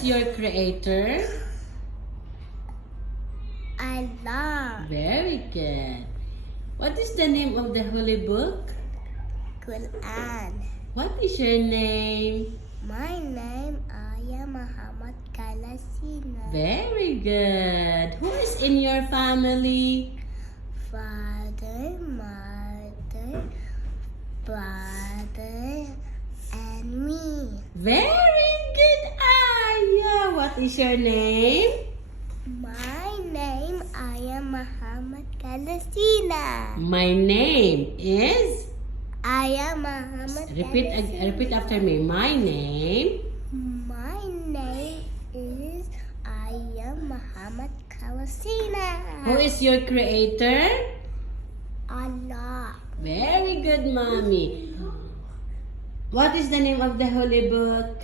is your creator? Allah. Very good. What is the name of the holy book? Quran. What is your name? My name Aya Muhammad Kalasina. Very good. Who is in your family? Father, mother, brother, and me. Very good, Aya. What is your name? My name Aya Muhammad Kalasina. My name is... Aya Muhammad Kalasina. Repeat after me. My name... My name is Aya Muhammad Kalasina. Who is your creator? Allah. Very good, Mommy. What is the name of the holy book?